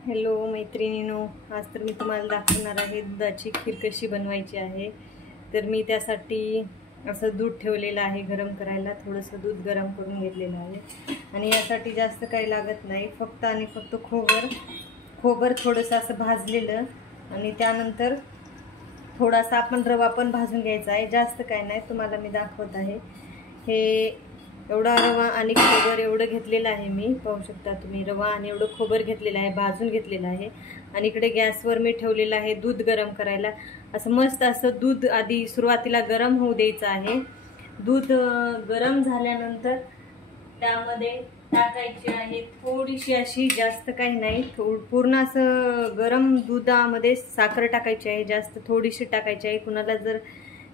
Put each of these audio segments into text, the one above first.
Hello मैत्रिणींनो, आज तर मी तुम्हाला दाखवणार आहे दुधाची खीर कशी बनवायची आहे। तर मी त्यासाठी असं दूध ठेवलेलं आहे गरम करायला। थोडंसं दूध गरम करून घेतलेलं आहे आणि यासाठी जास्त काही लागत नाही, फक्त आणि फक्त खोबर थोडंसं असं भाजलेलं आणि त्यानंतर थोडासा आपण रवा पण भाजून घ्यायचा आहे। जास्त काही नाही, तुम्हाला मी दाखवत आहे। हे एवढा रवा आणि खोबर एवढं घेतलेलं आहे मी, पाहू शकता तुम्ही। रवा आणि एवढं खोबर घेतलेलं आहे, भाजून घेतलेलं आहे आणि इकडे गॅसवर मी ठेवलेलं आहे दूध गरम करायला। असं मस्त असं दूध आधी सुरुवातीला गरम होऊ द्यायचं आहे। दूध गरम झाल्यानंतर त्यामध्ये टाकायची आहे थोडीशी अशी, जास्त काही नाही, पूर्ण असं गरम दुधामध्ये साखर टाकायची आहे, जास्त थोडीशी टाकायची आहे। कुणाला जर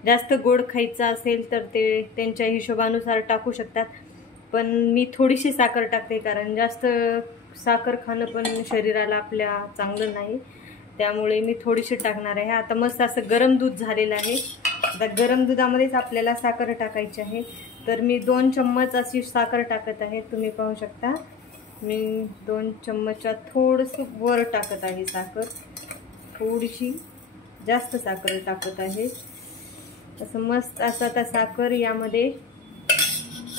जास्त गोड खायचं असेल तर ते त्यांच्या हिशोबानुसार टाकू शकतात, पण मी थोडीशी साखर टाकते, कारण जास्त साखर खाणं पण शरीराला आपल्या चांगलं नाही, त्यामुळे मी थोडीशी टाकणार आहे। आता मस्त असं गरम दूध झालेलं आहे। आता गरम दुधामध्येच आपल्याला साखर टाकायची आहे, तर मी 2 चम्मच अशी साखर टाकत आहे। तुम्ही पाहू शकता मी 2 चम्मचच्या थोडंसं वर टाकत आहे साखर, थोडीशी जास्त साखर टाकत आहे। असं मस्त असं आता साखर यामध्ये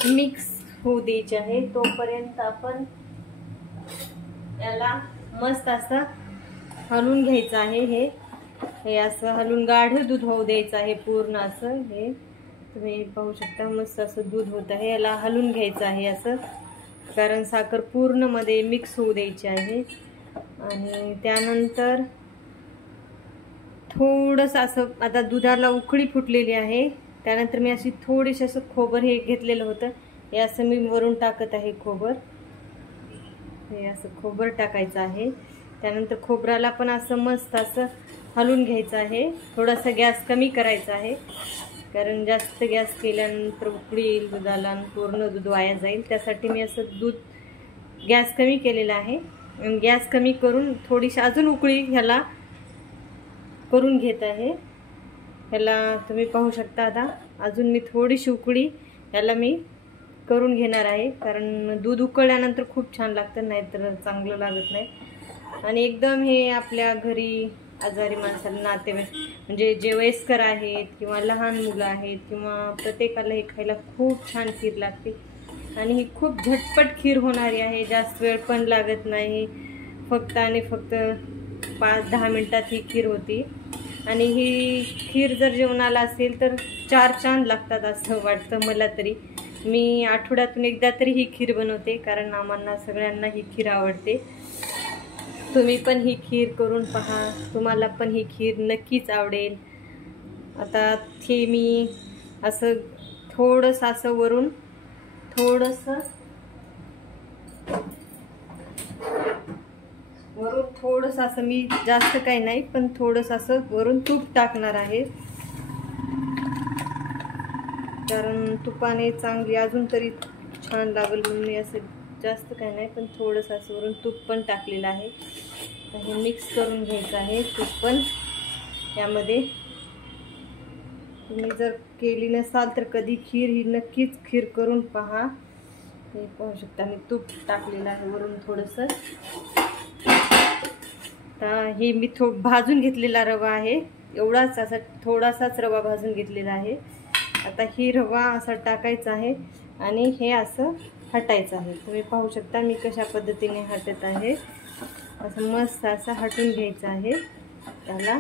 मिक्स होऊ द्यायची आहे। तोपर्यंत आपण याला मस्त असं हलवून घ्यायचं आहे। हे असं हलवून गाढ दूध होऊ द्यायचं आहे पूर्ण असं। हे तुम्ही पाहू शकता मस्त असं दूध होत आहे, याला हलवून घ्यायचं आहे असं, कारण साखर पूर्ण मध्ये मिक्स होऊ द्यायची आहे। आणि त्यानंतर थोडंसं असं आता दुधाला उकळी फुटलेली आहे, त्यानंतर मी अशी थोडीशी असं खोबर हे घेतलेलं होतं, हे असं मी वरून टाकत आहे खोबर। हे असं खोबर टाकायचं आहे। त्यानंतर खोबराला पण असं मस्त असं हलवून घ्यायचं आहे। थोडासा गॅस कमी करायचा आहे, कारण जास्त गॅस केल्यानंतर उकळी येईल दुधाला आणि पूर्ण दूध वाया जाईल, त्यासाठी मी असं दूध गॅस कमी केलेला आहे। गॅस कमी करून थोडीशी अजून उकळी ह्याला करून घेत आहे। ह्याला तुम्ही पाहू शकता आता अजून मी थोडीशी उकळी ह्याला मी करून घेणार आहे, कारण दूध उकळल्यानंतर खूप छान लागतं, नाहीतर चांगलं लागत नाही। आणि एकदम हे आपल्या घरी आजारी माणसाला, नातेवाईक म्हणजे जे वयस्कर आहेत किंवा लहान मुलं आहेत किंवा प्रत्येकाला हे खायला खूप छान खीर लागते। आणि ही खूप झटपट खीर होणारी आहे, जास्त वेळ पण लागत नाही, फक्त आणि फक्त 5-10 मिनिटात ही खीर होती। आणि ही खीर जर जेवणाला असेल तर 4 चांद लागतात असं वाटतं मला तरी। मी आठवड्यातून एकदा तरी ही खीर बनवते, कारण आम्हाला सगळ्यांना ही खीर आवडते। तुम्ही पण ही खीर करून पहा, तुम्हाला पण ही खीर नक्कीच आवडेल। आता हे मी असं थोडंसं असं वरून थोडंसं असं, मी जास्त काही नाही पण थोडंसं असं वरून तूप टाकणार आहे, कारण तुपाने चांगली अजून तरी छान लागेल म्हणून मी असं जास्त काही नाही पण थोडंसं असं वरून तूप पण टाकलेलं आहे। हे मिक्स करून घ्यायचं आहे तूप पण यामध्ये। तुम्ही जर केली नसाल तर कधी खीर, ही नक्कीच खीर करून पहा। हे पाहू शकता मी तूप टाकलेलं आहे वरून थोडंसं। आता हे मी भाजून घेतलेला रवा आहे, एवढाच असा थोडासाच रवा भाजून घेतलेला आहे। आता ही रवा असा टाकायचा आहे आणि हे असं हटायचं आहे। तुम्ही पाहू शकता मी कशा पद्धतीने हटत आहे, असं मस्त असं हटून घ्यायचं आहे। त्याला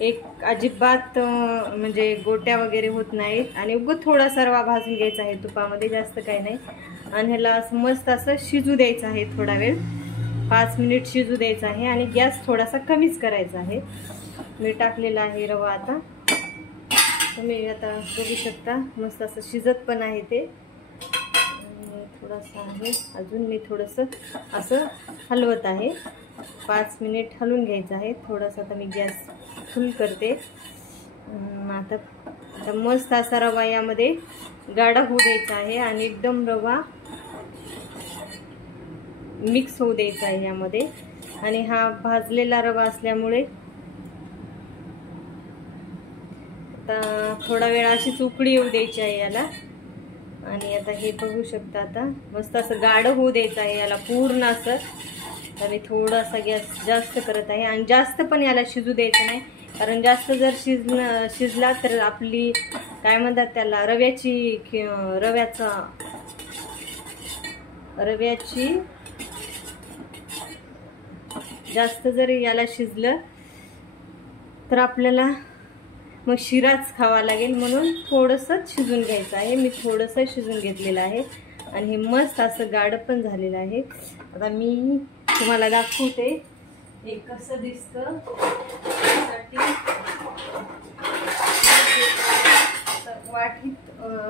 एक अजिबात म्हणजे गोट्या वगैरे होत नाहीत, आणि उगाच थोडासा रवा भाजून घ्यायचा आहे तुपामध्ये, जास्त काही नाही। आणि ह्याला असं मस्त असं शिजू द्यायचं आहे, थोडा वेळ 5 मिनिट शिजू द्यायचं आहे आणि गॅस थोडासा कमीच करायचा आहे। मी टाकलेला आहे रवा, आता तुम्ही आता बघू शकता मस्त असं शिजत पण आहे ते। थोडासा आहे अजून, मी थोडंसं असं हलवत आहे, 5 मिनिट हलवून घ्यायचं आहे थोडंसं। आता मी गॅस फुल करते। आता मस्त असा रवा यामध्ये गाढा होऊ द्यायचा आहे आणि एकदम रवा मिक्स होऊ द्यायचा आहे यामध्ये। आणि हा भाजलेला रवा असल्यामुळे आता थोडा वेळ अशीच उकळी येऊ द्यायची आहे याला। आणि आता हे बघू शकता आता मस्त असं गाढ होऊ द्यायचं आहे याला पूर्ण असं। तर मी थोडासा गॅस जास्त करत आहे आणि जास्त पण याला शिजू द्यायचं नाही, कारण जास्त जर शिजला तर आपली काय म्हणतात त्याला रव्याची जास्त जर याला शिजलं तर आपल्याला मग शिराच खावा लागेल, म्हणून थोडंसंच शिजून घ्यायचं आहे. मी थोडंसं शिजून घेतलेलं आहे आणि हे मस्त असं गाढ पण झालेलं आहे. आता मी तुम्हाला दाखवते हे कसं दिसतं.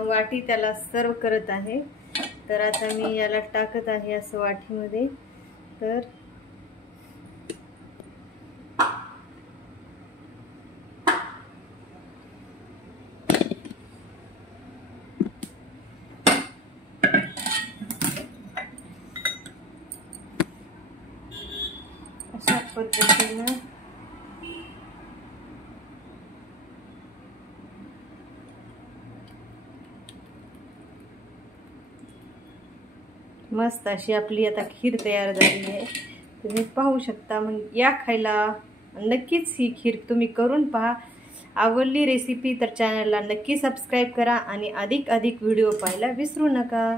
वाटी त्याला सर्व करत आहे. तर आता मी याला टाकत आहे असं वाटीमध्ये. तर अशा पद्धतीनं मस्त अशी आपली आता खीर तयार झालेली आहे. तुम्ही पाहू शकता. मग या खायला नक्कीच ही खीर तुम्ही करून पहा. आवडली रेसिपी तर चॅनलला नक्की सबस्क्राईब करा आणि अधिक व्हिडिओ पाहायला विसरू नका.